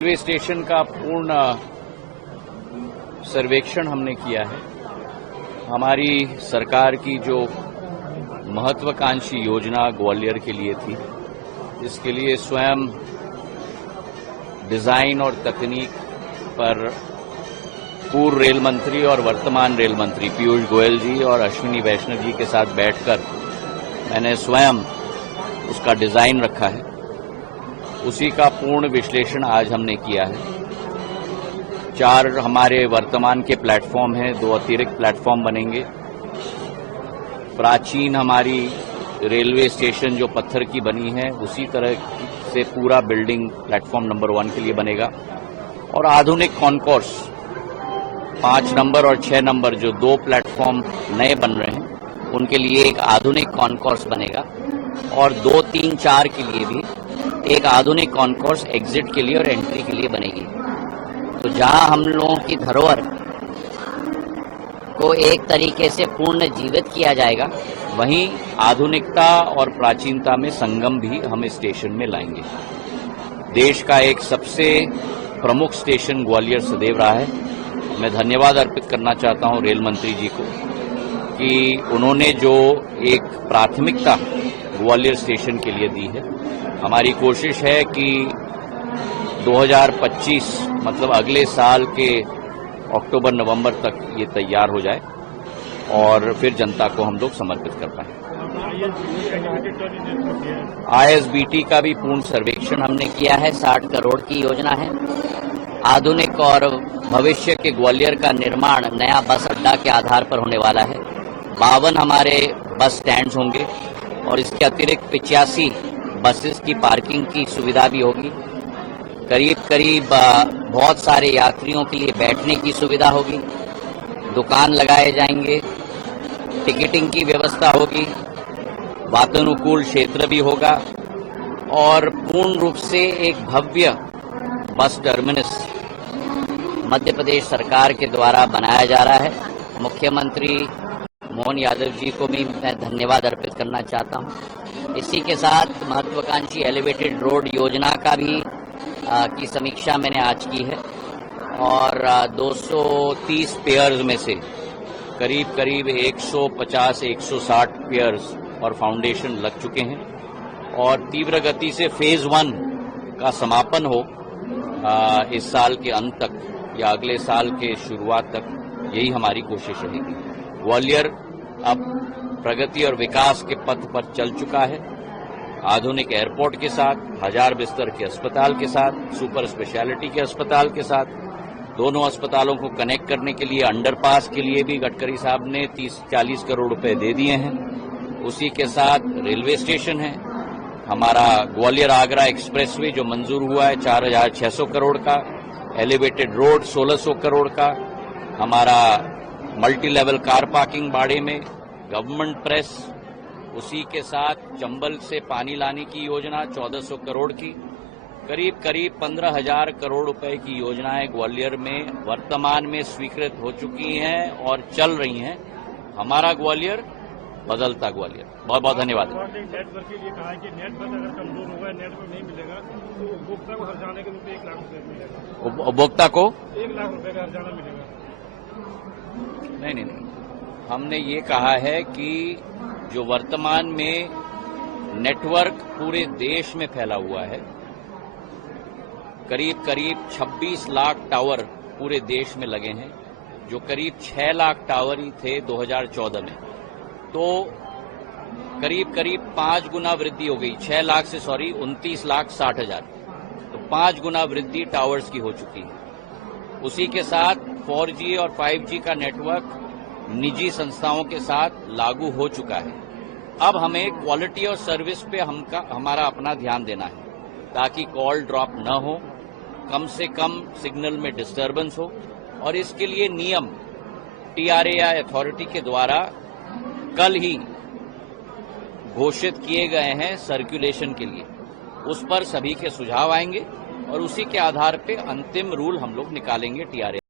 Railway station का पूर्ण सर्वेक्षण हमने किया है। हमारी सरकार की जो महत्वाकांक्षी योजना ग्वालियर के लिए थी, इसके लिए स्वयं डिजाइन और तकनीक पर पूर्व रेल मंत्री और वर्तमान रेल मंत्री पीयूष गोयल जी और अश्विनी वैष्णव जी के साथ बैठकर मैंने स्वयं उसका डिजाइन रखा है। उसी का पूर्ण विश्लेषण आज हमने किया है। 4 हमारे वर्तमान के प्लेटफॉर्म हैं, 2 अतिरिक्त प्लेटफॉर्म बनेंगे। प्राचीन हमारी रेलवे स्टेशन जो पत्थर की बनी है, उसी तरह से पूरा बिल्डिंग प्लेटफॉर्म नंबर 1 के लिए बनेगा। और आधुनिक कॉन्कोर्स 5 नंबर और 6 नंबर जो 2 प्लेटफॉर्म नए बन रहे हैं, उनके लिए एक आधुनिक कॉन्कोर्स बनेगा। और 2, 3, 4 के लिए भी एक आधुनिक कॉन्कोर्स एग्जिट के लिए और एंट्री के लिए बनेगी। तो जहां हम लोगों की धरोहर को एक तरीके से पूर्ण जीवित किया जाएगा, वहीं आधुनिकता और प्राचीनता में संगम भी हम इस स्टेशन में लाएंगे। देश का एक सबसे प्रमुख स्टेशन ग्वालियर सदैव रहा है। मैं धन्यवाद अर्पित करना चाहता हूं रेल मंत्री जी को कि उन्होंने जो एक प्राथमिकता ग्वालियर स्टेशन के लिए दी है। हमारी कोशिश है कि 2025 मतलब अगले साल के अक्टूबर-नवंबर तक ये तैयार हो जाए और फिर जनता को हम लोग समर्पित कर पाएं। ISBT का भी पूर्ण सर्वेक्षण हमने किया है। 60 करोड़ की योजना है। आधुनिक और भविष्य के ग्वालियर का निर्माण नया बस अड्डा के आधार पर होने वाला है। 52 हमारे बस स्टैंड्स होंगे और इसके अतिरिक्त 85 बसेस की पार्किंग की सुविधा भी होगी। करीब बहुत सारे यात्रियों के लिए बैठने की सुविधा होगी। दुकान लगाए जाएंगे, टिकटिंग की व्यवस्था होगी, वातानुकूल क्षेत्र भी होगा और पूर्ण रूप से एक भव्य बस टर्मिनस मध्य प्रदेश सरकार के द्वारा बनाया जा रहा है। मुख्यमंत्री मोहन यादव जी को भी मैं धन्यवाद अर्पित करना चाहता हूं। इसी के साथ महत्वाकांक्षी एलिवेटेड रोड योजना का भी की समीक्षा मैंने आज की है और 230 पेयर्स में से करीब 150-160 पेयर्स और फाउंडेशन लग चुके हैं और तीव्र गति से फेज 1 का समापन हो इस साल के अंत तक या अगले साल के शुरुआत तक, यही हमारी कोशिश रहेगी। ग्वालियर अब प्रगति और विकास के पथ पर चल चुका है। आधुनिक एयरपोर्ट के साथ, 1000 बिस्तर के अस्पताल के साथ, सुपर स्पेशलिटी के अस्पताल के साथ, दोनों अस्पतालों को कनेक्ट करने के लिए अंडरपास के लिए भी गडकरी साहब ने 30-40 करोड़ रुपए दे दिए हैं। उसी के साथ रेलवे स्टेशन है। हमारा ग्वालियर आगरा एक्सप्रेसवे जो मंजूर हुआ है 4600 करोड़ का, एलिवेटेड रोड 1600 करोड़ का, हमारा मल्टी लेवल कार पार्किंग बाड़े में, गवर्नमेंट प्रेस, उसी के साथ चंबल से पानी लाने की योजना 1400 करोड़ की, करीब 15,000 करोड़ रुपए की योजनाएं ग्वालियर में वर्तमान में स्वीकृत हो चुकी हैं और चल रही हैं। हमारा ग्वालियर बदलता ग्वालियर। बहुत बहुत धन्यवाद। नेटवर्क के लिए कहा है कि नेटवर्क अगर कमजोर होगा, नेटवर्क नहीं मिलेगा तो उपभोक्ता को हर्जाने के रूप में 1 लाख रुपए मिलेगा। उपभोक्ता को 1 लाख रुपए का हर्जाना मिलेगा। नहीं, हमने ये कहा है कि जो वर्तमान में नेटवर्क पूरे देश में फैला हुआ है, करीब 26 लाख टावर पूरे देश में लगे हैं, जो करीब 6 लाख टावर ही थे 2014 में, तो करीब 5 गुना वृद्धि हो गई। 6 लाख से 29,60,000, तो 5 गुना वृद्धि टावर्स की हो चुकी है। उसी के साथ 4G और 5G का नेटवर्क निजी संस्थाओं के साथ लागू हो चुका है। अब हमें क्वालिटी और सर्विस पे हमारा अपना ध्यान देना है ताकि कॉल ड्रॉप न हो, कम से कम सिग्नल में डिस्टर्बेंस हो और इसके लिए नियम TRA या अथॉरिटी के द्वारा कल ही घोषित किए गए हैं सर्कुलेशन के लिए। उस पर सभी के सुझाव आएंगे और उसी के आधार पे अंतिम रूल हम लोग निकालेंगे TRA।